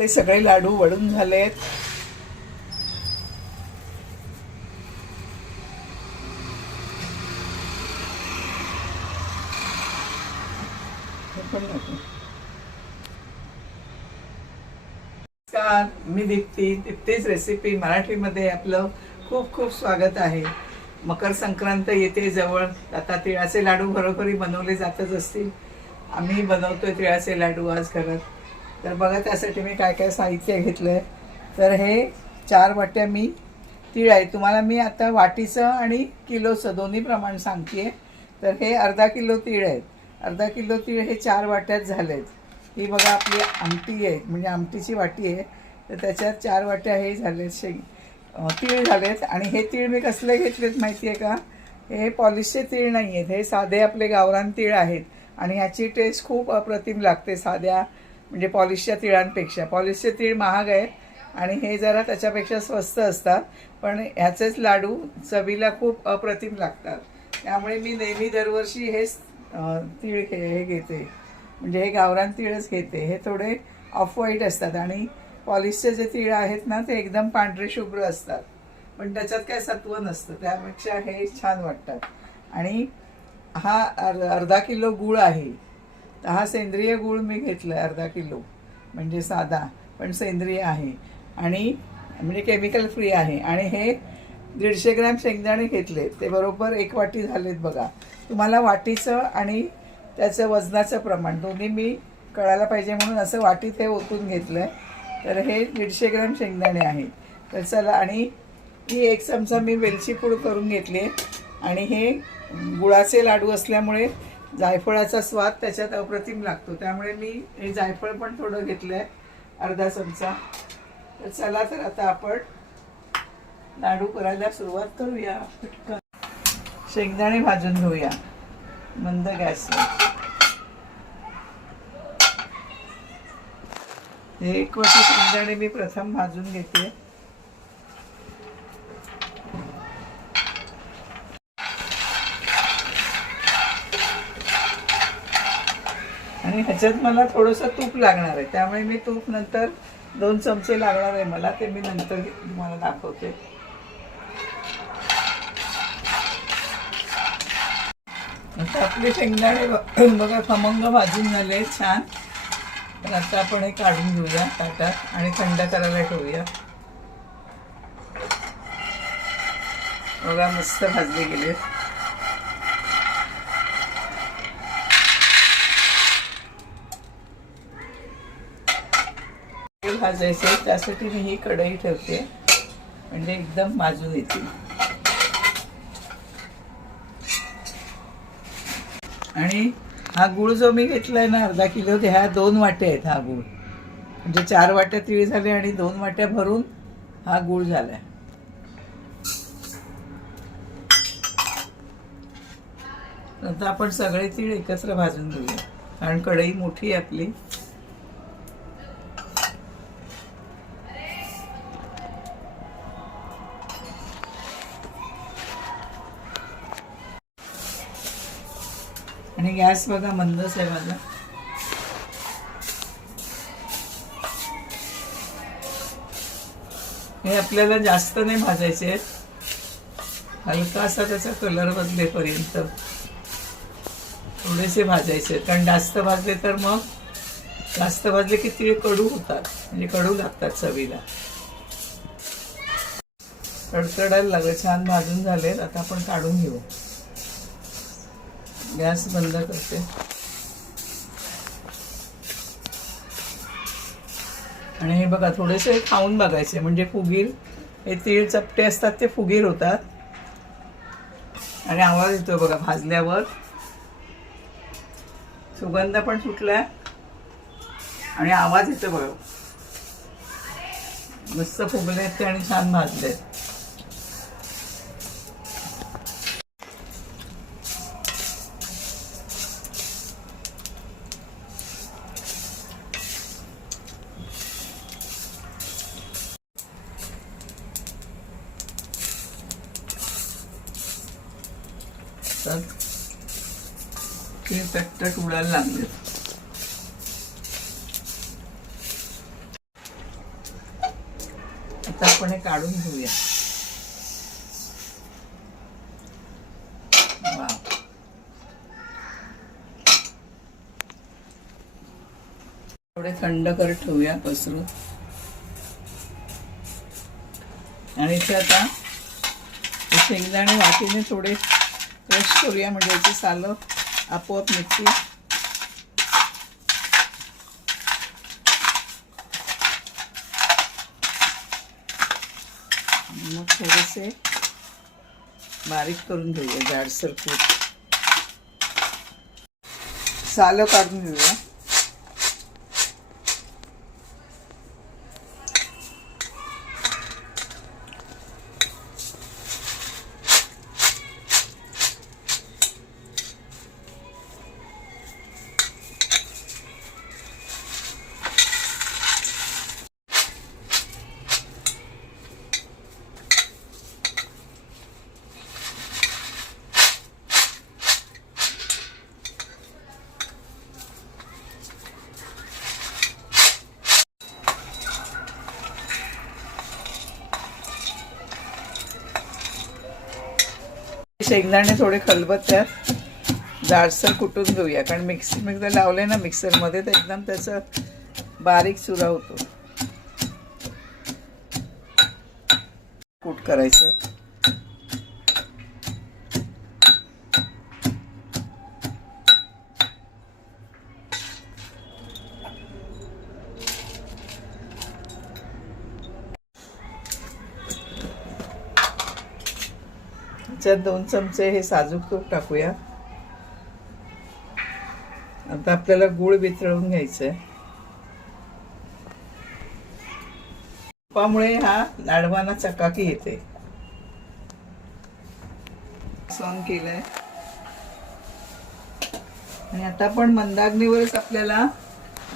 आपले सगळे लाडू वळून झालेत. नमस्कार मी दीप्ती. दीप्तीच रेसिपी मराठीमध्ये आपलं खूप खूप स्वागत आहे. मकर संक्रांत येते जवळ. आता तिळाचे लाडू घरोघरी बनवले जातच असतील. आम्ही बनवतोय तिळाचे लाडू आज घरात. तर बघा त्यासाठी मी काय काय साहित्य घेतलं आहे तर हे चार वाट्या मी तीळ आहे. तुम्हाला मी आता वाटीचं आणि किलोचं दोन्ही प्रमाण सांगते तर हे अर्धा किलो तीळ आहेत अर्धा किलो तीळ हे चार वाट्यात झाले आहेत ही बघा आपली आमटी आहे. म्हणजे आमटीची वाटी आहे. तर त्याच्यात चार वाट्या हे झाले शेंग तीळ झालेत. आणि हे तीळ मी कसले घेतलेत माहिती आहे का? हे पॉलिशचे तीळ नाही आहेत हे साधे आपले गावरान तीळ आहेत. आणि ह्याची टेस्ट खूप अप्रतिम लागते साध्या म्हणजे पॉलिशच्या तिळांपेक्षा. पॉलिशचे तीळ महाग आहेत आणि हे जरा त्याच्यापेक्षा स्वस्त असतात. पण ह्याचेच लाडू चवीला खूप अप्रतिम लागतात. त्यामुळे मी नेहमी दरवर्षी हेच तीळ घे हे घेते. म्हणजे हे गावरान तीळच घेते. हे थोडे ऑफ व्हाईट असतात आणि पॉलिशचे जे तीळ आहेत ना ते एकदम पांढरे शुभ्र असतात. पण त्याच्यात काय सत्व नसतं. त्यापेक्षा हे छान वाटतात. आणि हा अर्धा किलो गूळ आहे. तर हा सेंद्रिय गूळ मी घेतला आहे अर्धा किलो. म्हणजे साधा पण सेंद्रिय आहे. आणि म्हणजे केमिकल फ्री आहे. आणि हे दीडशे ग्रॅम शेंगदाणे घेतले. ते बरोबर एक वाटी झालेत बघा. तुम्हाला वाटीचं आणि त्याचं वजनाचं प्रमाण दोन्ही मी कळायला पाहिजे म्हणून असं वाटीत हे ओतून घेतलं आहे तर हे दीडशे ग्रॅम शेंगदाणे आहेत. तर चला आणि ही एक चमचा मी वेलची पूड करून घेतली आहे. आणि हे गुळाचे लाडू असल्यामुळे जायफळाचा स्वाद त्याच्यात अप्रतिम लागतो. त्यामुळे मी हे जायफळ पण थोडं घेतलं आहे अर्धा चमचा. तर चला तर आता आपण लाडू करायला सुरुवात करूया. शेंगदाणे भाजून घेऊया. मंद गॅसवर हे एक वाटी शेंगदाणे मी प्रथम भाजून घेते. आणि ह्याच्यात मला थोडंसं तूप लागणार आहे. त्यामुळे मी तूप नंतर दोन चमचे लागणार आहे मला ते मी नंतर तुम्हाला दाखवते. आता आपले शेंगदाणे बघा खमंग भाजून झाले छान. तर आता आपण हे काढून घेऊया ताटात आणि थंड करायला ठेवूया. बघा मस्त भाजले गेले हे भाजायचे त्यासाठी मी ही कढई ठेवते. म्हणजे एकदम भाजून येतील आणि हा गुळ जो मी घेतलाय ना अर्धा किलो ते ह्या दोन वाट्या आहेत हा गुळ. म्हणजे चार वाट्या तिळ झाले आणि दोन वाट्या भरून हा गुळ झालाय. आता आपण सगळे तीळ एकत्र भाजून घेऊया. कारण कढई मोठी आहे आपली. आणि गॅस बघा मंदच आहे माझा हे आपल्याला जास्त नाही भाजायचे आहेत. हलका असा त्याचा कलर बदलेपर्यंत थोडेसे भाजायचे आहेत. कारण जास्त भाजले तर मग जास्त भाजले की ते कडू होतात. म्हणजे कडू लागतात चवीला. कडकडायला लागले. छान भाजून झालेत. आता आपण काढून घेऊ. गॅस बंद करते. आणि हे बघा थोडेसे खाऊन बघायचे. म्हणजे फुगीर हे तीळ चपटे असतात ते फुगीर होतात. आणि आवाज येतो बघा भाजल्यावर. सुगंध पण सुटलाय. आणि आवाज येतो बघा. मस्त फुगले आहेत ते आणि छान भाजले आहेत ते टकटक उडायला लागले. आता आपण हे काढून घेऊया. थोडे थंड करत ठेवूया पसरून आणि ते आता शेंगदाणे वाटीने थोडे क्रश करूया म्हणजे याची सालं आपोआप निघतील मग थोडेसे बारीक करून घेऊया जाडसर खूप सालं काढून घेऊया. शेंगदाणे थोडे खलबत्त्यात जाडसर कुटून घेऊया? कारण मिक्सर मिक्सर लावले ना मिक्सरमध्ये तर एकदम त्याचं बारीक चुरा होतो. कूट करायचं त्याच्यात दोन चमचे हे साजूक तूप टाकूया. आता आपल्याला गुळ वितळून घ्यायचं आहे तुपामुळे हा लाडवाना चकाकी येते. सॉंग केलंय. आणि आता पण मंदाग्नीवरच आपल्याला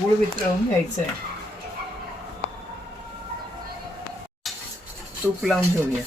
गुळ वितळवून घ्यायचं आहे तूप लावून घेऊया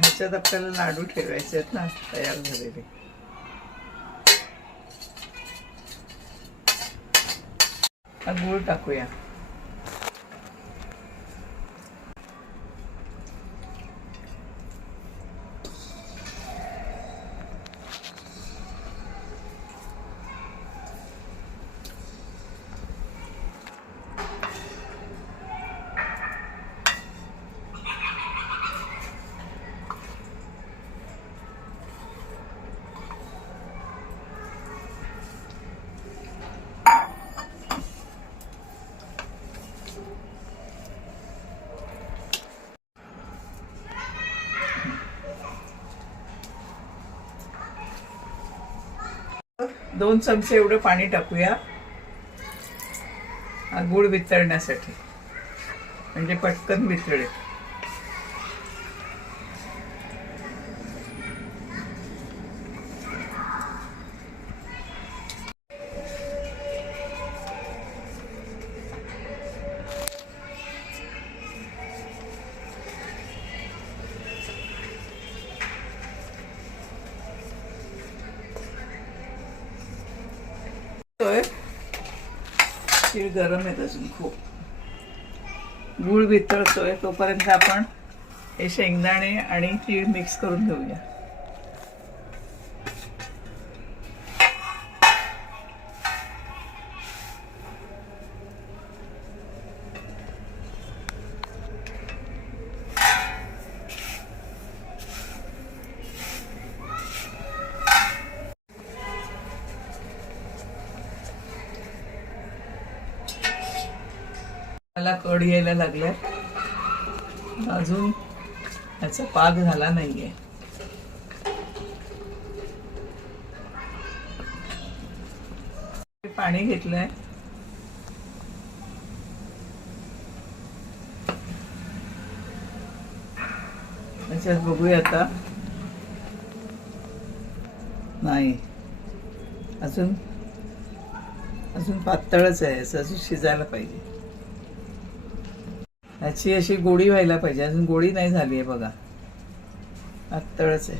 ह्याच्यात आपल्याला लाडू ठेवायचे आहेत ना तयार झालेले. हा गूळ टाकूया. दोन चमचे एवढं पाणी टाकूया. गूळ वितळण्यासाठी. म्हणजे पटकन वितळेल. गरम आहेत अजून खूप. गूळ वितळतोय तोपर्यंत आपण हे शेंगदाणे आणि तीळ मिक्स करून घेऊया. मला कड यायला लागल्या. अजून याचा पाक झाला नाहीये. पाणी घेतलंय. त्याच्यात बघूया आता. नाही. अजून अजून पातळच आहे असं अजून शिजायला पाहिजे. ह्याची अशी गोडी व्हायला पाहिजे. अजून गोडी नाही झाली आहे बघा. पातळच आहे.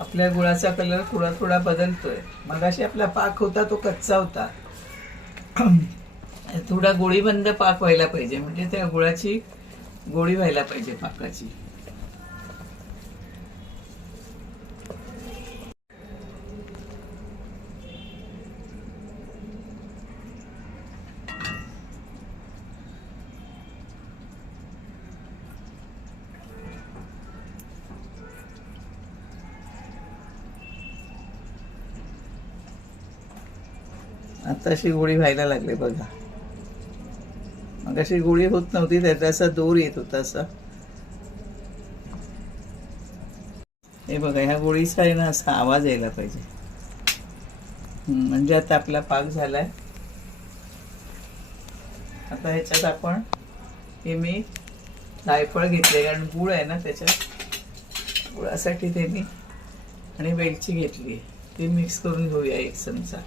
आपल्या गुळाचा कलर थोडा थोडा बदलतोय. मगाशी आपला पाक होता तो कच्चा होता. थोडा गोळीबंद पाक व्हायला पाहिजे. म्हणजे त्या गुळाची गोळी व्हायला पाहिजे पाकाची. आता अशी गोळी व्हायला लागली बघा. मग अशी गोळी होत नव्हती त्याचा असा दोर येत होता असा. हे बघा ह्या गोळीचा आहे ना असा आवाज यायला पाहिजे. म्हणजे आता आपला पाक झालाय. आता ह्याच्यात आपण हे मी जायफळ घेतले कारण गुळ आहे ना त्याच्यात. गुळासाठी ते मी आणि वेलची घेतली ती मिक्स करून घेऊया एक चमचा.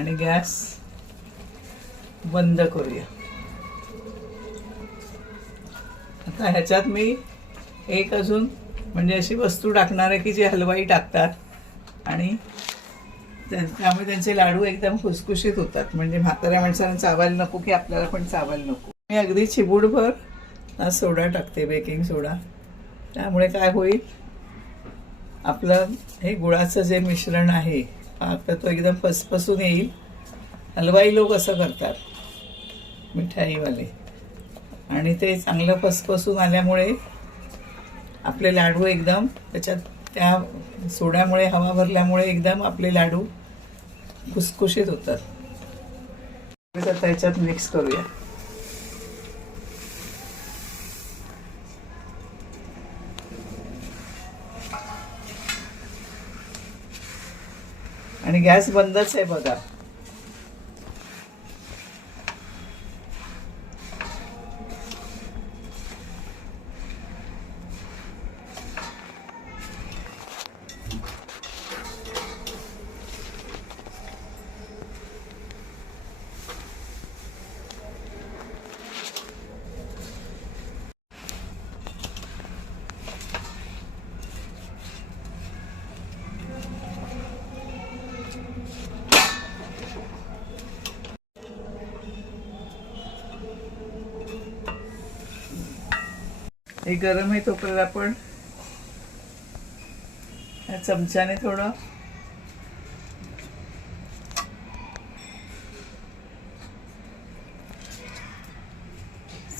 आणि गॅस बंद करूया. आता ह्याच्यात मी एक अजून म्हणजे अशी वस्तू टाकणार आहे की जे हलवाई टाकतात आणि त्यामुळे त्यांचे लाडू एकदम खुसखुशीत होतात. म्हणजे म्हाताऱ्या माणसांना चावायला नको की आपल्याला पण चावायला नको. मी अगदी चिबूडभर सोडा टाकते बेकिंग सोडा. त्यामुळे काय होईल? आपलं हे गुळाचं जे मिश्रण आहे आता तो एकदम फसफसून येईल. हलवाई लोक असं करतात. मिठाईवाले. आणि ते चांगलं फसफसून आल्यामुळे आपले लाडू एकदम त्याच्यात त्या सोड्यामुळे हवा भरल्यामुळे एकदम आपले लाडू खुसखुशीत होतात. आता त्याच्यात मिक्स करूया. गॅस बंदच आहे बघा. हे गरम आहे तोपर्यंत आपण चमच्याने थोडं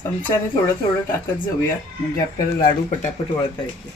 चमच्याने थोडं थोडं टाकत जाऊया. म्हणजे आपल्याला लाडू पटापट वळता येते.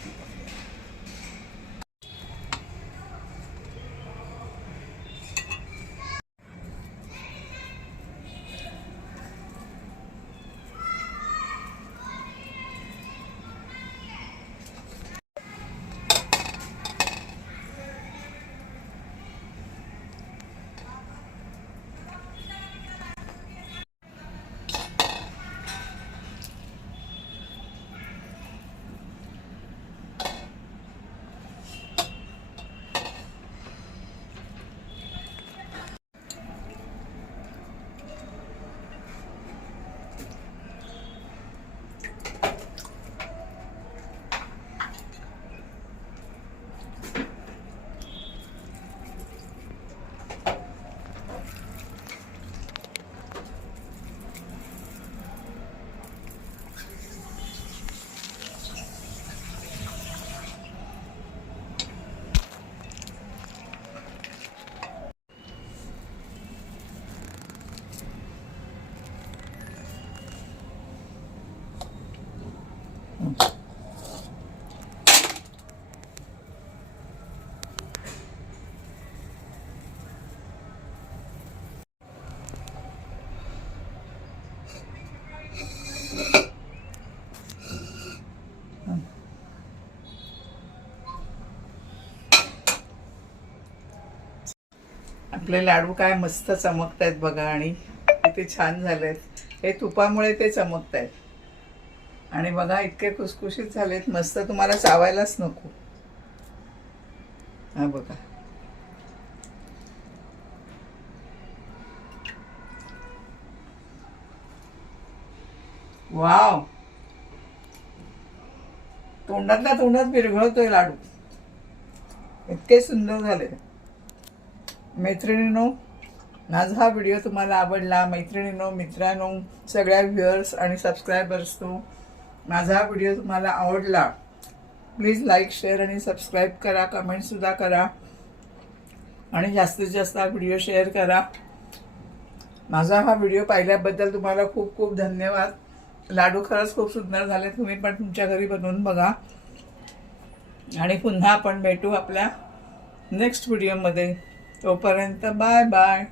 आपले लाडू काय मस्त चमकत आहेत बघा आणि किती छान झालेत. हे तुपामुळे ते चमकत आहेत आणि बघा इतके खुसखुशीत झालेत. मस्त तुम्हाला चावायलाच नको. हा बघा. वाव! तोंडातल्या तोंडात विरघळतोय लाडू. इतके सुंदर झाले मैत्रिणीनो माझा हा व्हिडिओ तुम्हाला आवडला मैत्रिणीनो मित्रांनो सगळ्या व्ह्युअर्स आणि सबस्क्रायबर्स तो माझा हा व्हिडिओ तुम्हाला आवडला प्लीज लाईक शेअर आणि सबस्क्राईब करा कमेंटसुद्धा करा आणि जास्तीत जास्त हा व्हिडिओ शेअर करा. माझा हा व्हिडिओ पाहिल्याबद्दल तुम्हाला खूप खूप धन्यवाद. लाडू खरंच खूप सुंदर झाले तुम्ही पण तुमच्या घरी बनवून बघा. आणि पुन्हा आपण भेटू आपल्या नेक्स्ट व्हिडिओमध्ये तोपर्यंत बाय बाय.